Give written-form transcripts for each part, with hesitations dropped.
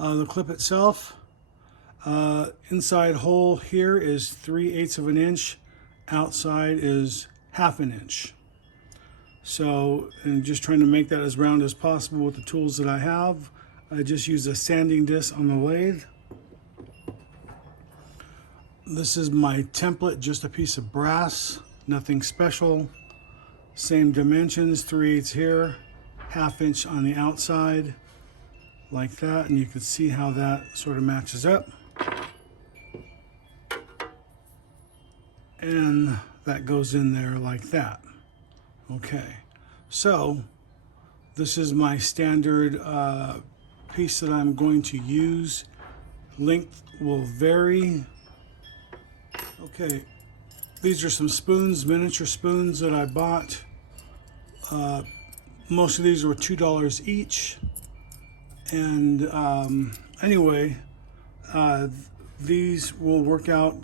The clip itself, inside hole here is 3/8 of an inch, outside is 1/2 an inch. So, and just trying to make that as round as possible with the tools that I have. I just use a sanding disc on the lathe. This is my template, just a piece of brass, nothing special. Same dimensions, 3/8 here, 1/2 inch on the outside, like that, and you can see how that sort of matches up. And that goes in there like that. Okay, so this is my standard piece that I'm going to use. Length will vary. Okay, these are some spoons, miniature spoons that I bought. Most of these were $2 each. And anyway, these will work out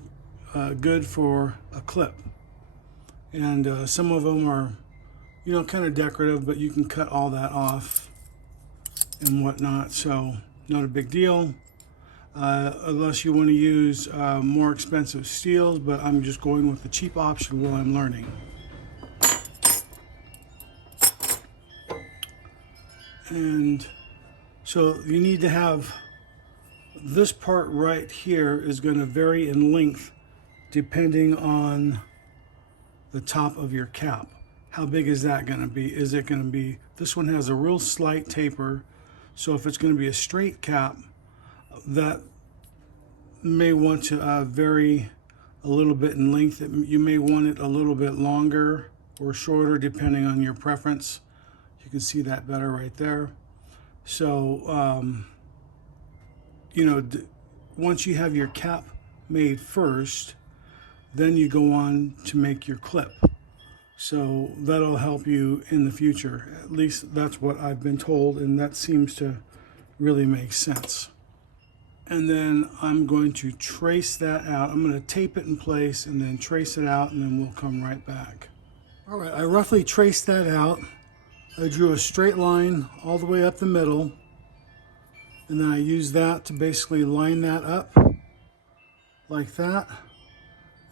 good for a clip. And some of them are, you know, kind of decorative, but you can cut all that off and whatnot, so not a big deal. Unless you want to use more expensive steels, but I'm just going with the cheap option while I'm learning. And so you need to have this part right here is going to vary in length depending on the top of your cap. How big is that going to be? Is it going to be, this one has a real slight taper, so if it's going to be a straight cap, that may want to vary a little bit in length. You may want it a little bit longer or shorter depending on your preference. You can see that better right there. So, you know, once you have your cap made first, then you go on to make your clip. So that'll help you in the future. At least that's what I've been told, and that seems to really make sense. And then I'm going to trace that out. I'm going to tape it in place and then trace it out, and then we'll come right back. All right, I roughly traced that out. I drew a straight line all the way up the middle, and then I used that to basically line that up like that.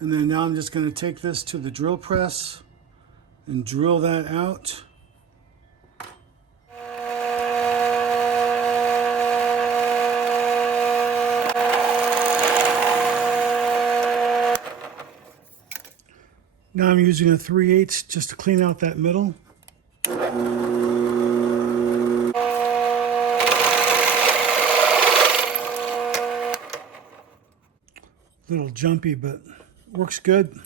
And then now I'm just going to take this to the drill press and drill that out. Now I'm using a 3/8 just to clean out that middle. Little jumpy, but works good.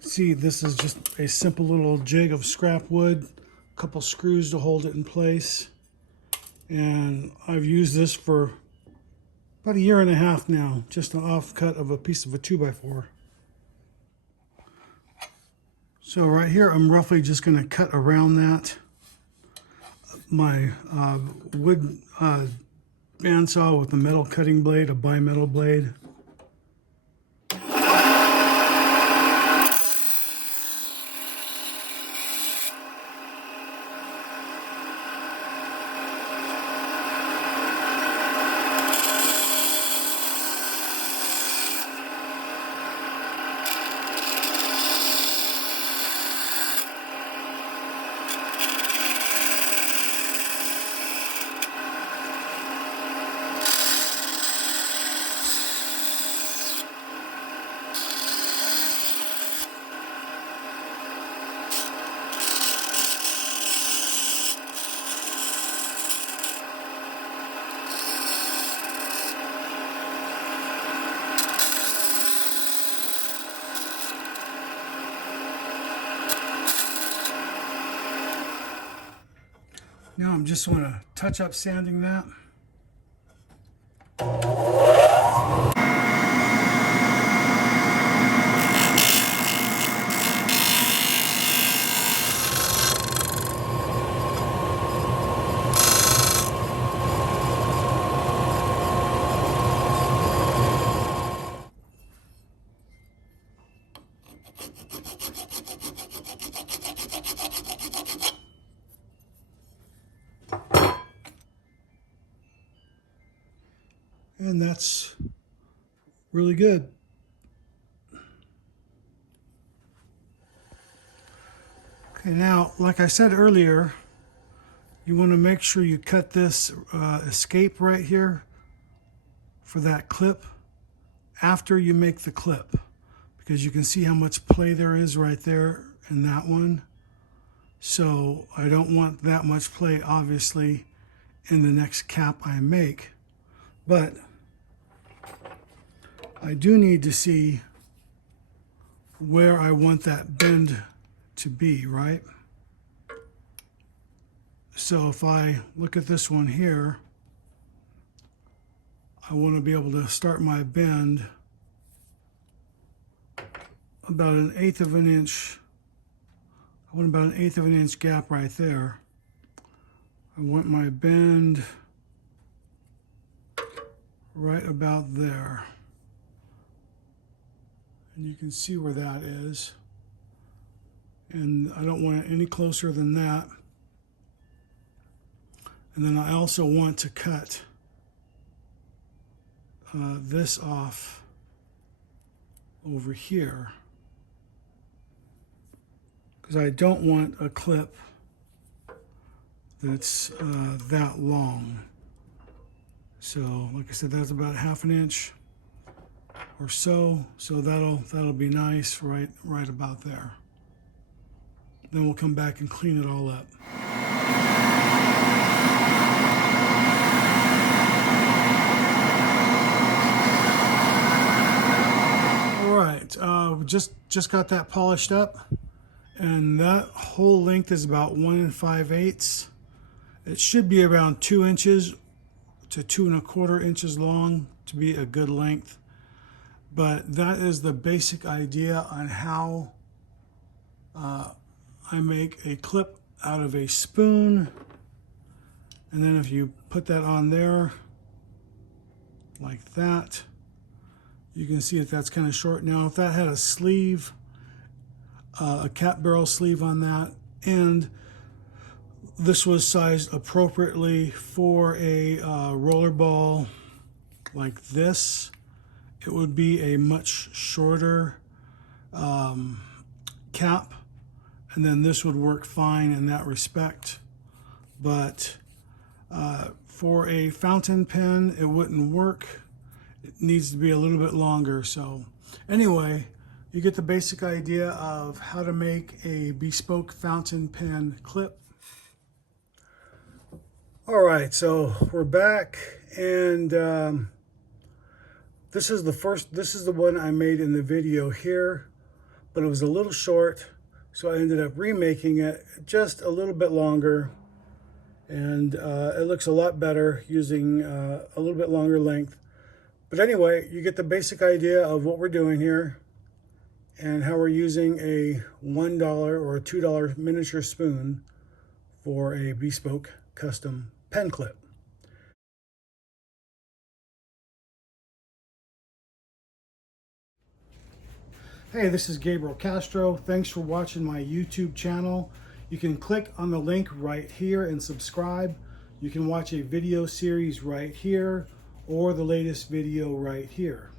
See, this is just a simple little jig of scrap wood, a couple screws to hold it in place. And I've used this for about 1.5 years now, just an offcut of a piece of a 2x4. So right here, I'm roughly just going to cut around that. My wood bandsaw with a metal cutting blade, a bimetal blade. Now I'm just want to touch up sanding that. And that's really good. Okay, now, like I said earlier, you want to make sure you cut this escape right here for that clip after you make the clip, because you can see how much play there is right there in that one. So I don't want that much play, obviously, in the next cap I make. But I do need to see where I want that bend to be, right? So if I look at this one here, I want to be able to start my bend about 1/8 of an inch. I want about 1/8 of an inch gap right there. I want my bend right about there. And you can see where that is. And I don't want it any closer than that. And then I also want to cut this off over here, because I don't want a clip that's that long. So like I said, that's about 1/2 inch or so. So that'll be nice right about there. Then we'll come back and clean it all up. All right, just got that polished up, and that whole length is about 1 5/8. It should be around 2 inches to 2 1/4 inches long to be a good length. But that is the basic idea on how I make a clip out of a spoon. And then if you put that on there like that, you can see that that's kind of short. Now if that had a sleeve, a cap barrel sleeve on that, and this was sized appropriately for a roller ball like this, it would be a much shorter cap, and then this would work fine in that respect. But for a fountain pen, it wouldn't work. It needs to be a little bit longer. So anyway, you get the basic idea of how to make a bespoke fountain pen clip. All right, so we're back, and this is the one I made in the video here, but it was a little short, so I ended up remaking it just a little bit longer, and it looks a lot better using a little bit longer length. But anyway, you get the basic idea of what we're doing here and how we're using a $1 or a $2 miniature spoon for a bespoke custom pen clip. Hey, this is Gabriel Castro. Thanks for watching my YouTube channel. You can click on the link right here and subscribe. You can watch a video series right here, or the latest video right here.